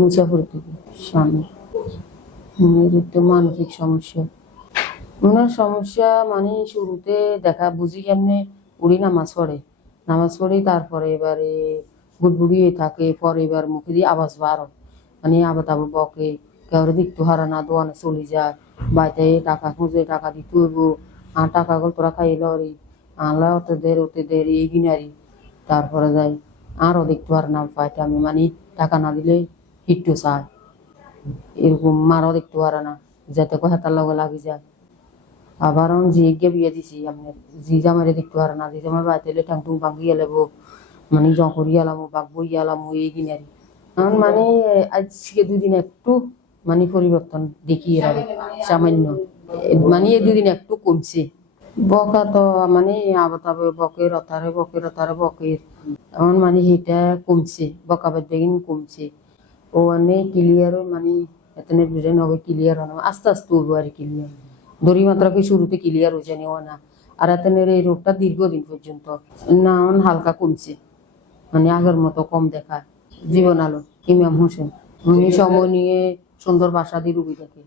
মুসাফর স্বামী। উনি তো মানসিক সমস্যা। ওনার সমস্যা মানে শুরুতে দেখা বুঝি কেমনে উড়ি নামাজ পড়ে। নামাজ পড়ি তারপরে এবারে গুড়গুড়িয়ে থাকে পরে এবার মুখে দিয়ে আওয়াজ বার মানে আবার তারপর বকে কেউ দিকতো হারা না দোয়ানে চলে যায়। বাড়িতে টাকা খুঁজে টাকা দিতে হইব। আর টাকা গুলো তোরা খাই লরি। আনলা ওতে দের ওতে দের এই কিনারি তারপরে যাই। আরও দেখতে আর না পাইতে আমি মানে টাকা না দিলে হিট্টু চায়। এরকম মারও দেখতে পারে না, যাতে কয় হাতার লগে লাগি যায়। আবার আমি জি গিয়ে বিয়ে দিছি আপনার জি জামারে দেখতে পারে না জি জামার বাড়িতে এলে ঠ্যাং টুং ভাঙি এলাবো মানে জঙ্করি এলামো বাঘ বই এলামো, এই কিনারি এখন মানে আজকে দুদিন একটু মানে পরিবর্তন দেখি আগে সামান্য। মানে এই দুদিন একটু কমছে। বকা তো মানে আবতাবে বকের অতারে বকের অতারে বকের। এখন মানে সেটা কমছে বকা বাদ বেগিন কমছে। ও মানে ক্লিয়ার মানে এতনে ব্রেন হবে ক্লিয়ার হয় না আস্তে আস্তে হব আর ক্লিয়ার দড়ি মাত্রাকে শুরুতে ক্লিয়ার হয়ে জানি না। আর এতনের এই রোগটা দীর্ঘদিন পর্যন্ত। না হালকা কমছে। মানে আগের মতো কম দেখা জীবন আলো ইমাম হোসেন? উনি সময় নিয়ে সুন্দর বাসা দিয়ে রুগী দেখে